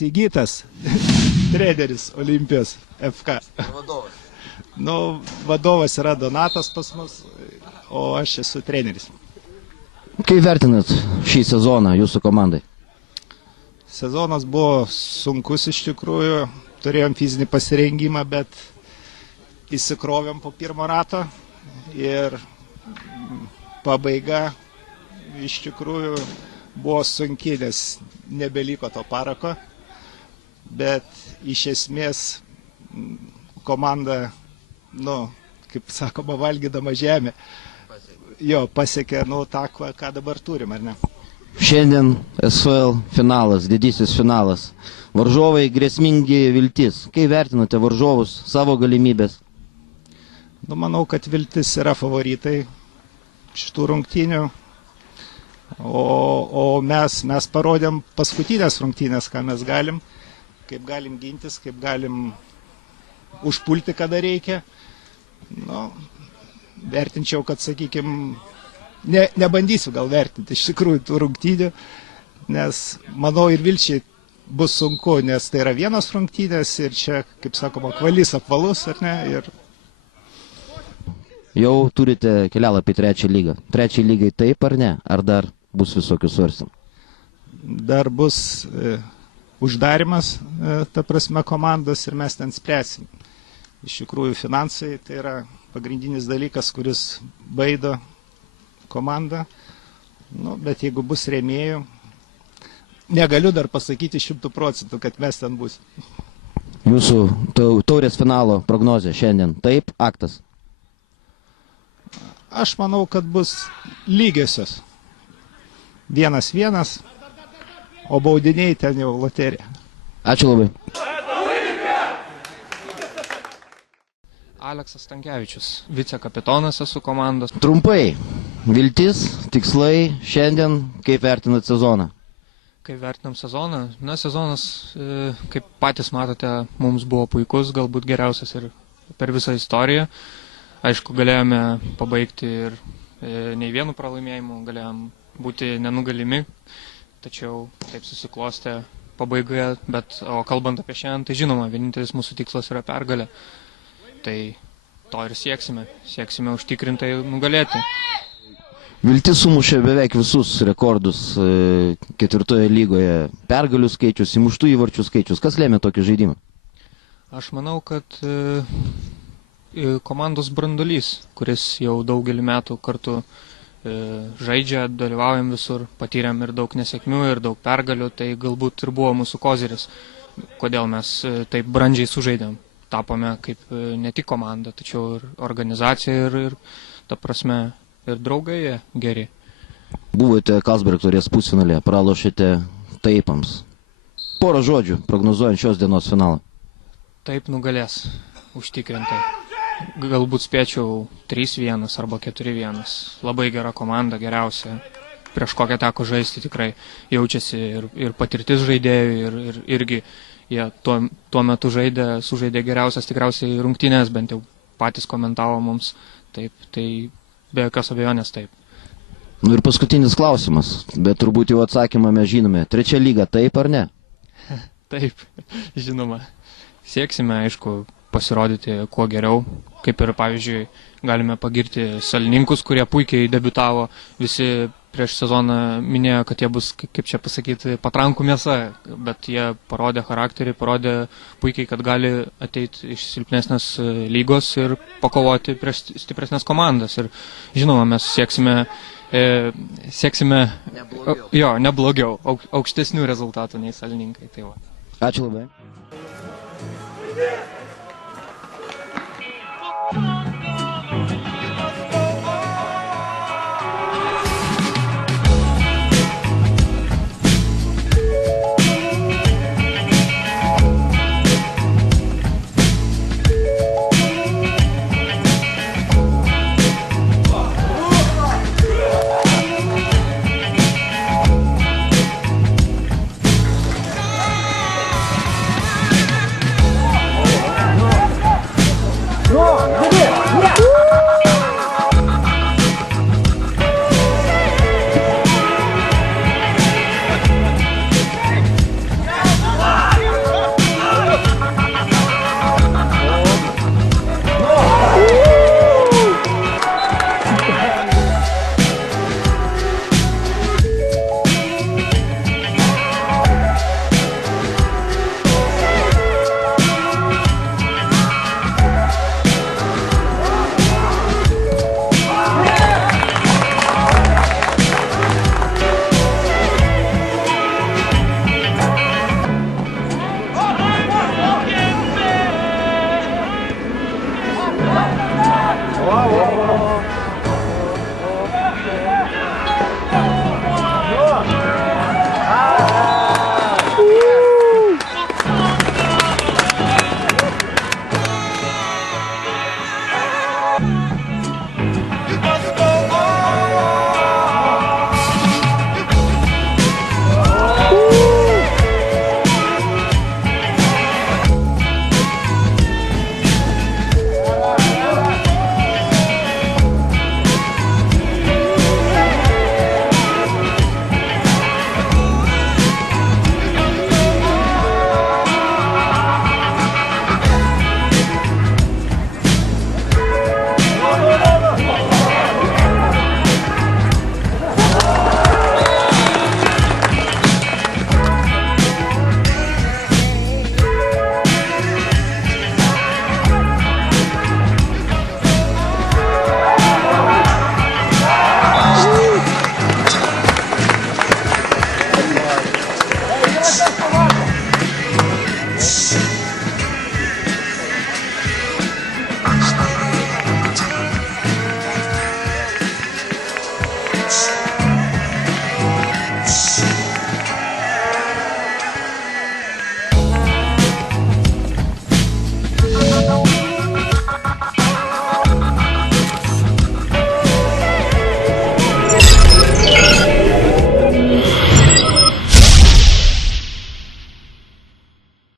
Sigitas, treneris Olimpijos FK. Vadovas. Nu, vadovas yra Donatas pas mus, o aš esu treneris. Kaip vertinat šį sezoną jūsų komandai? Sezonas buvo sunkus iš tikrųjų, turėjom fizinį pasirengimą, bet įsikrovėm po pirmo rato ir pabaiga iš tikrųjų buvo sunki, nes nebeliko to parako, bet iš esmės komanda, kaip sakoma, valgydama žemę, pasiekė tą, ką dabar turim, ar ne? Šiandien SVL finalas, didysis finalas. Varžovai grėsmingi, Viltis. Kaip vertinate varžovus, savo galimybės? Manau, kad Viltis yra favoritai šitų rungtynių, o mes parodėm paskutinės rungtynės, ką mes galim, kaip galim gintis, kaip galim užpulti, kada reikia. Vertinčiau, kad, sakykime, nebandysiu gal vertinti iš tikrųjų tų rungtynių, nes manau ir Vilčiai bus sunku, nes tai yra vienos rungtynės ir čia, kaip sakoma, kvalys apvalus, ar ne? Jau turite kelialapį į trečią lygą. Trečiai lygai taip ar ne? Ar dar bus visokių svarstymų? Dar bus uždarimas, ta prasme, komandos ir mes ten spręsim. Iš tikrųjų, finansai tai yra pagrindinis dalykas, kuris baido komandą, bet jeigu bus rėmėjų, negaliu dar pasakyti 100%, kad mes ten bus. Jūsų taurės finalo prognozė šiandien taip, aktas? Aš manau, kad bus lygiosios. 1-1, o baudiniai ten jau loterija. Ačiū labai. Aleksas Stankevičius, vicekapitonas esu komandos. Trumpai, Viltis, tikslai šiandien, kaip vertinat sezoną? Kaip vertinam sezoną? Sezonas, kaip patys matote, mums buvo puikus, galbūt geriausias ir per visą istoriją. Aišku, galėjome pabaigti ir nei vienu pralaimėjimu, galėjom būti nenugalimi, tačiau taip susiklostė pabaigoje, bet o kalbant apie šiandien, tai žinoma, vienintelis mūsų tikslas yra pergalė. Tai to ir sieksime užtikrintai nugalėti. Viltis sumušė beveik visus rekordus ketvirtoje lygoje. Pergalių skaičius, įmuštų įvarčių skaičius. Kas lėmė tokį žaidimą? Aš manau, kad komandos branduolys, kuris jau daugelį metų kartu žaidžia, dalyvaujam visur, patyrėm ir daug nesėkmių, ir daug pergalių, tai galbūt ir buvo mūsų koziris, kodėl mes taip brandžiai sužaidėm. Tapome kaip ne tik komanda, tačiau ir organizacija ir ta prasme, ir draugai geri. Buvote Carlsberg taurės pusfinalėje, pralošėte Taipams. Porą žodžių prognozuojant šios dienos finalą. Taip nugalės, užtikrintai. Galbūt spėčiau 3-1 arba 4-1. Labai gera komanda, geriausia. Prieš kokią teko žaisti tikrai jaučiasi ir patirtis žaidėjų ir irgi jie tuo metu sužaidė geriausias tikriausiai rungtynės, bent jau patys komentavo mums. Taip, tai be jokios abejonės taip. Ir paskutinis klausimas, bet turbūt jau atsakymą mes žinome. Trečia lyga taip ar ne? Taip, žinoma. Sieksime, aišku, pasirodyti kuo geriau. Kaip ir, pavyzdžiui, galime pagirti Salininkus, kurie puikiai debiutavo. Visi prieš sezoną minėjo, kad jie bus, kaip čia pasakyti, patrankų mėsa, bet jie parodė charakterį, parodė puikiai, kad gali ateiti iš silpnesnės lygos ir pakovoti prieš stipresnės komandas. Ir žinoma, mes sieksime neblogiau, aukštesnių rezultatų nei Salininkai. Tai va. Ačiū labai. Yes.